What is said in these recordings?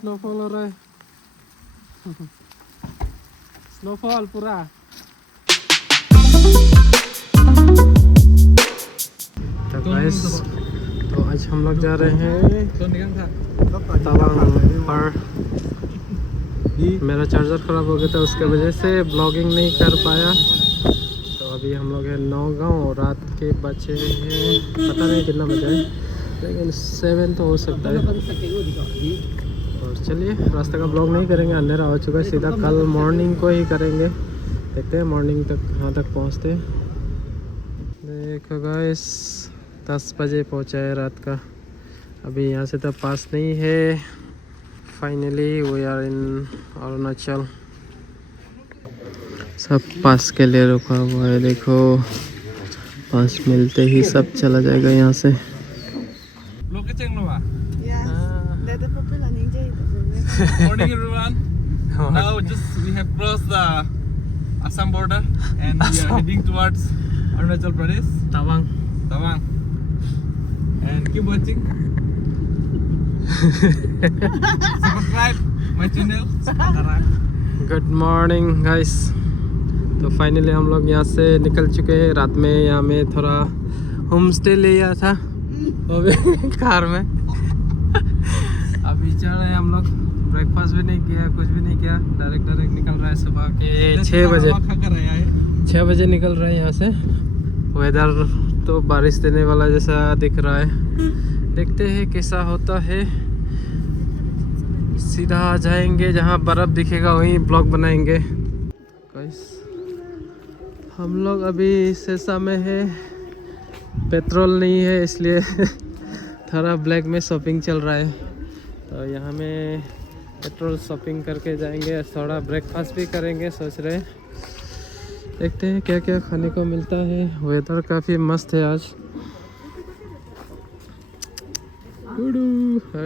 Snowfall हो रहा है। स्नोफॉल पूरा। तो गाइस, तो आज हम लोग जा रहे हैं तवांग पर। मेरा चार्जर खराब हो गया था, उसके वजह से ब्लॉगिंग नहीं कर पाया। तो अभी हम लोग हैं नौगांव, रात के बजे हैं, पता नहीं कितना बजा है, लेकिन 7 तो हो सकता है। और चलिए, रास्ते का ब्लॉग नहीं करेंगे, अंधेरा हो चुका है, सीधा कल मॉर्निंग को ही करेंगे। देखते हैं मॉर्निंग तक कहाँ तक पहुँचते। देखो गाइस, 10 बजे पहुँचा है रात का। अभी यहाँ से तो पास नहीं है। Finally we are in Arunachal. सब पास के लिए रुका हुआ है, देखो पास मिलते ही सब चला जाएगा यहाँ से। Morning everyone. Now just we have crossed the Assam border and we are heading towards Arunachal Pradesh, Tawang. Tawang. And keep watching. Subscribe my channel. Good morning guys. तो फाइनली हम लोग यहाँ से निकल चुके हैं। रात में यहाँ में थोड़ा होम स्टे लिया था, अभी कार में। अभी चल रहे हैं हम लोग। ब्रेकफास्ट भी नहीं किया, कुछ भी नहीं किया, डायरेक्ट निकल रहा है सुबह के 6 बजे। 6 बजे निकल रहे हैं यहाँ से। वेदर तो बारिश देने वाला जैसा दिख रहा है, देखते हैं कैसा होता है। सीधा आ जाएंगे, जहाँ बर्फ़ दिखेगा वहीं ब्लॉग बनाएंगे। गाइस, हम लोग अभी सेसा में है, पेट्रोल नहीं है, इसलिए थोड़ा ब्लैक में शॉपिंग चल रहा है। तो यहाँ में पेट्रोल शॉपिंग करके जाएंगे, थोड़ा ब्रेकफास्ट भी करेंगे सोच रहे। देखते हैं क्या क्या खाने को मिलता है। वेदर काफ़ी मस्त है आज।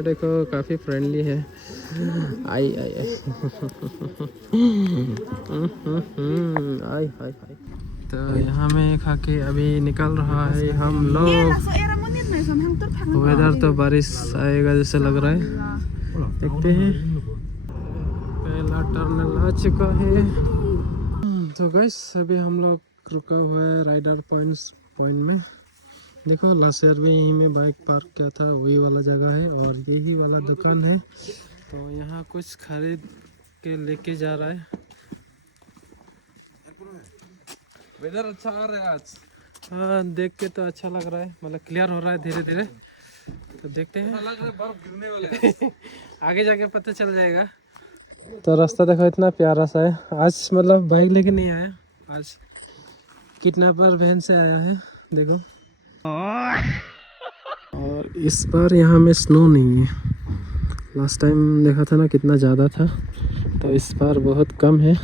देखो काफ़ी फ्रेंडली है। आई आई आई आई आई। तो यहाँ में खा के अभी निकल रहा है हम लोग। वेदर तो बारिश आएगा जैसे लग रहा है, देखते हैं। पहला टर्नल आ चुका है। तो गाइस, अभी हम लोग रुका हुआ है राइडर पॉइंट में। देखो लास्ट ईयर भी यहीं में बाइक पार्क किया था, वही वाला जगह है और यही वाला दुकान है। तो यहाँ कुछ खरीद के लेके जा रहा है। वेदर अच्छा आ रहा है आज। हाँ, देख के तो अच्छा लग रहा है, मतलब क्लियर हो रहा है धीरे धीरे। तो देखते हैं, लग रहा है बर्फ गिरने वाले हैं। आगे जाके पता चल जाएगा। तो रास्ता देखो इतना प्यारा सा है। आज मतलब बाइक लेके नहीं आया, आज किडनैपर वैन से आया है, देखो। और इस बार यहाँ में स्नो नहीं है। लास्ट टाइम देखा था ना कितना ज़्यादा था, तो इस बार बहुत कम है।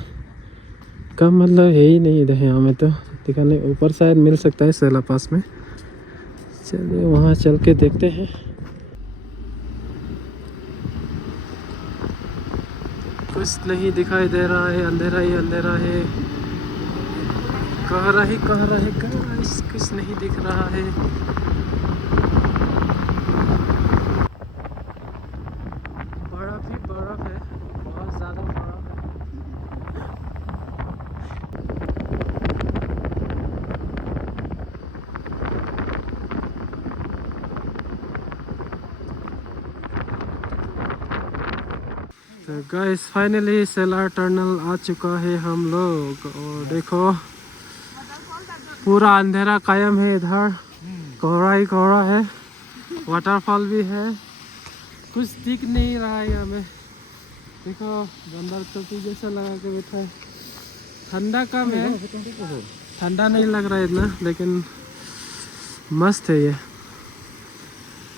कम मतलब है ही नहीं इधर यहाँ में, तो दिखाने ऊपर शायद मिल सकता है सेला पास में। चलिए वहाँ चल के देखते हैं। कुछ नहीं दिखाई दे रहा है, अंधेरा ही अंधेरा है। कह रहा है कुछ नहीं दिख रहा है। बर्फ ही बर्फ है, बहुत ज़्यादा बर्फ है। तो गाइस, फाइनली सेला टर्नल आ चुका है हम लोग। और देखो पूरा अंधेरा कायम है इधर, कोहरा ही कोहरा है। वाटरफॉल भी है, कुछ दिख नहीं रहा है हमें। देखो बंदर टोपी जैसा लगा के बैठा है। ठंडा कम है, ठंडा नहीं लग रहा है इतना, लेकिन मस्त है ये।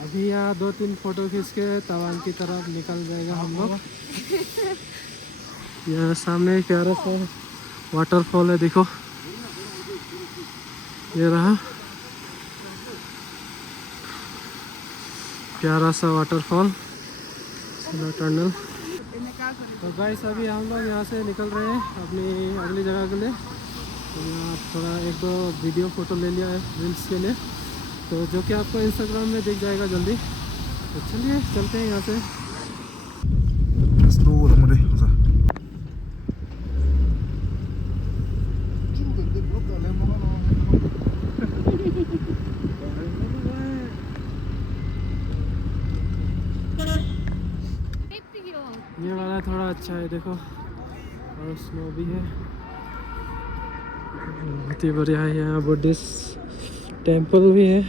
अभी यहाँ 2-3 फोटो खींच के तवांग की तरफ निकल जाएगा हम लोग। यहाँ सामने एक प्यारा सा वाटरफॉल है, देखो ये रहा प्यारा सा वाटरफॉल, सेला टर्नल। तो गाइस, अभी हम लोग यहाँ से निकल रहे हैं अपनी अगली जगह के लिए। तो यहाँ थोड़ा 1-2 वीडियो फ़ोटो ले लिया है रील्स के लिए, तो जो कि आपको इंस्टाग्राम में दिख जाएगा जल्दी। तो चलिए चलते हैं यहाँ से। अच्छा है देखो, और स्नो भी है, बहुत ही बढ़िया है। यहाँ बुद्धिस्ट टेम्पल भी है।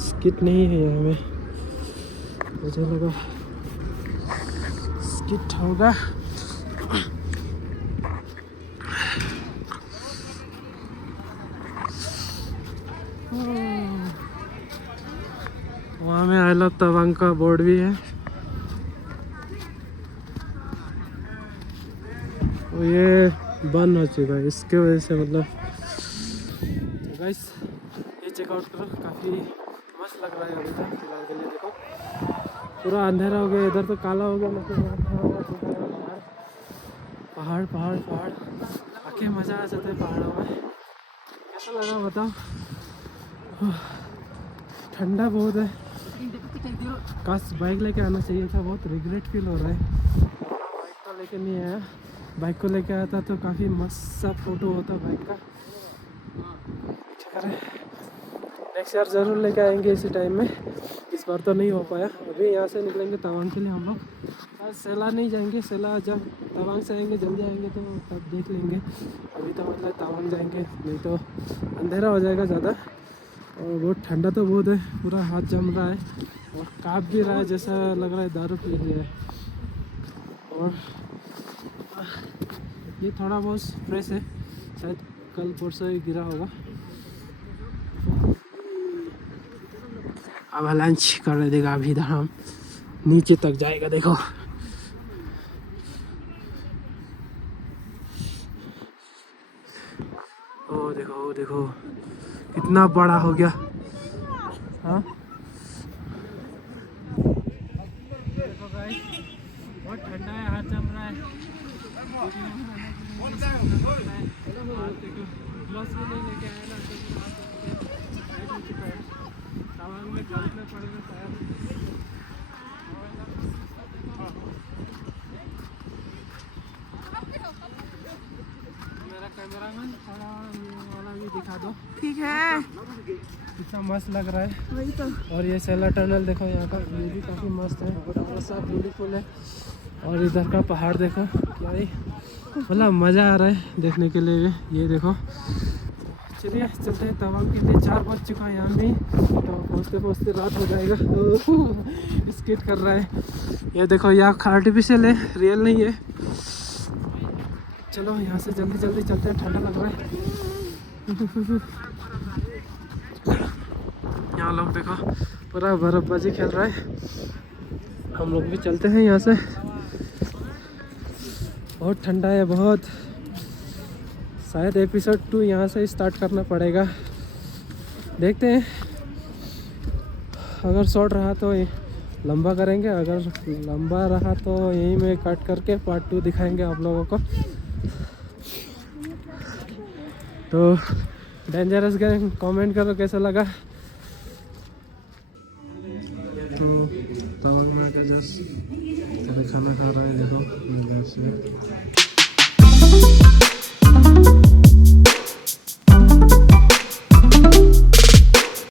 स्किट नहीं है यहाँ में, मुझे लगा स्किट होगा। वहाँ में आई लव तवांग का बोर्ड भी है। और ये बंद हो चुका है, इसके वजह से मतलब। तो गाइस ये चेकआउट करो, काफ़ी मस्त लग रहा है अभी तक फिलहाल के लिए। देखो पूरा अंधेरा हो गया, इधर तो काला हो गया, मतलब पहाड़ पहाड़ पहाड़ आके मज़ा आ जाता है पहाड़ों में। कैसा लगा बताओ? ठंडा बहुत है, काश बाइक लेके आना चाहिए था, बहुत रिग्रेट फील हो रहा है। बाइक तो लेके नहीं आया, बाइक को लेके आया था तो काफ़ी मस्त सा फोटो होता बाइक का। नेक्स्ट ईयर ज़रूर लेके आएंगे इसी टाइम में, इस बार तो नहीं हो पाया। अभी यहाँ से निकलेंगे तवांग के लिए हम लोग, आज सेला नहीं जाएंगे, सेला जब तवांग से आएंगे जल्दी आएंगे तो तब देख लेंगे। अभी तो मतलब तवांग जाएंगे, नहीं तो अंधेरा हो जाएगा ज़्यादा। और बहुत ठंडा तो बहुत है, पूरा हाथ जम रहा है और काँप भी रहा है, जैसा लग रहा है दारू पी लिया है। और ये थोड़ा बहुत फ्रेश है, शायद कल परसों ही गिरा होगा। अब लंच कर देगा, अभी इधर हम नीचे तक जाएगा। देखो ओ देखो, ओ देखो कितना बड़ा हो गया। हाँ देखो गाइस, बहुत ठंडा है, हाथ जम रहा है। ग्लव्स भी नहीं लेके आया ना, तवांग में ग्लव्स में पड़ेगा शायद। मेरा कैमरामैन खड़ा वाला भी दिखा दो, ठीक है। कितना मस्त लग रहा है वही तो। और ये सेला टनल देखो, यहाँ का व्यू भी काफ़ी मस्त है, बड़ा सा ब्यूटीफुल है। और इधर का पहाड़ देखो, क्या ही मतलब मज़ा आ रहा है देखने के लिए भी। ये देखो, चलिए चलते हैं तवांग के लिए। 4 बज चुका है यहाँ भी, तो पहुँचते पहुँचते रात हो जाएगा। स्केट कर रहा है, ये देखो यहाँ आर्टिफिशियल है, रियल नहीं है। चलो यहाँ से जल्दी जल्दी चलते हैं, ठंडा लग रहा है। यहाँ लोग देखो पूरा बर्फबाजी खेल रहा है, हम लोग भी चलते हैं यहाँ से। बहुत ठंडा है बहुत, शायद एपिसोड 2 यहाँ से स्टार्ट करना पड़ेगा, देखते हैं। अगर शॉर्ट रहा तो लंबा करेंगे, अगर लंबा रहा तो यहीं में कट करके पार्ट 2 दिखाएंगे आप लोगों को। तो डेंजरस गैंग कमेंट करो कैसा लगा। तो तवांग में जस्ट खाना खा रहा है, देखो।